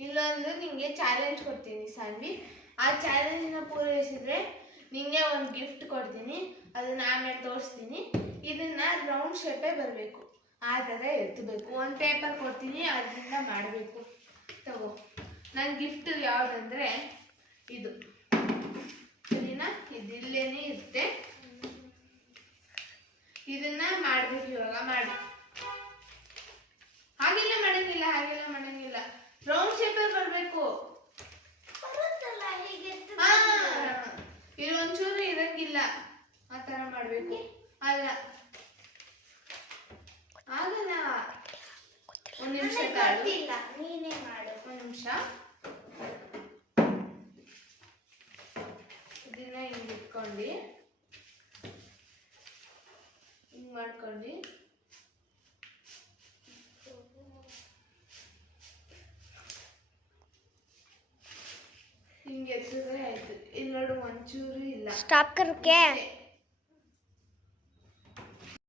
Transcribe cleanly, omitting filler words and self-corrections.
ಇನ್ನೊಂದು ನಿಂಗೆ ಚಾಲೆಂಜ್ ಕೊಡ್ತೀನಿ ಸಾನ್ವಿ. ಆ ಚಾಲೆಂಜ್ನ ಪೂರೈಸಿದ್ರೆ ನಿಂಗೆ ಒಂದು ಗಿಫ್ಟ್ ಕೊಡ್ತೀನಿ. ಅದನ್ನ ಆಮೇಲೆ ತೋರಿಸ್ತೀನಿ. ಇದನ್ನ ರೌಂಡ್ ಶೇಪೇ ಬರಬೇಕು, ಆ ಥರ ಎತ್ತಬೇಕು. ಒಂದು ಪೇಪರ್ ಕೊಡ್ತೀನಿ, ಅದರಿಂದ ಮಾಡಬೇಕು. ತಗೋ, ನನ್ನ ಗಿಫ್ಟ್ ಯಾವುದಂದ್ರೆ ಇದು. ಸರಿನಾ? ಇದಿಲ್ಲೇನೆ ಇರುತ್ತೆ. ಇದನ್ನ ಮಾಡ್ಬೇಕು ಇವಾಗ. ಮಾಡಿ. ಹಾಗೆಲ್ಲ ಮಾಡಂಗಿಲ್ಲ. ರೌಂಡ್ ಶೇಪಲ್ಲಿ ಬರಬೇಕು. ಇದು ಒಂಚೂರು ಇರಂಗಿಲ್ಲ, ಆ ಥರ ಮಾಡಬೇಕು. ಅಲ್ಲ, ಆಗಲ್ಲ. ಒಂದು ನಿಮಿಷ ನೀನೇ ಮಾಡು. ಒಂದು ನಿಮಿಷ. ಇದನ್ನ ಹಿಂಗೆ ಇಟ್ಕೊಂಡು ಹಿಂಗೆ ಮಾಡ್ಕೊಂಡು ಹಿಂಗೆ ಎತ್ತಿದ್ರೆ ಆಯ್ತು. ಇಲ್ಲಿ ನೋಡು, ಒಂಚೂರು ಇಲ್ಲ. ಸ್ಟಾಪ್ ಕರ್ಕೆ.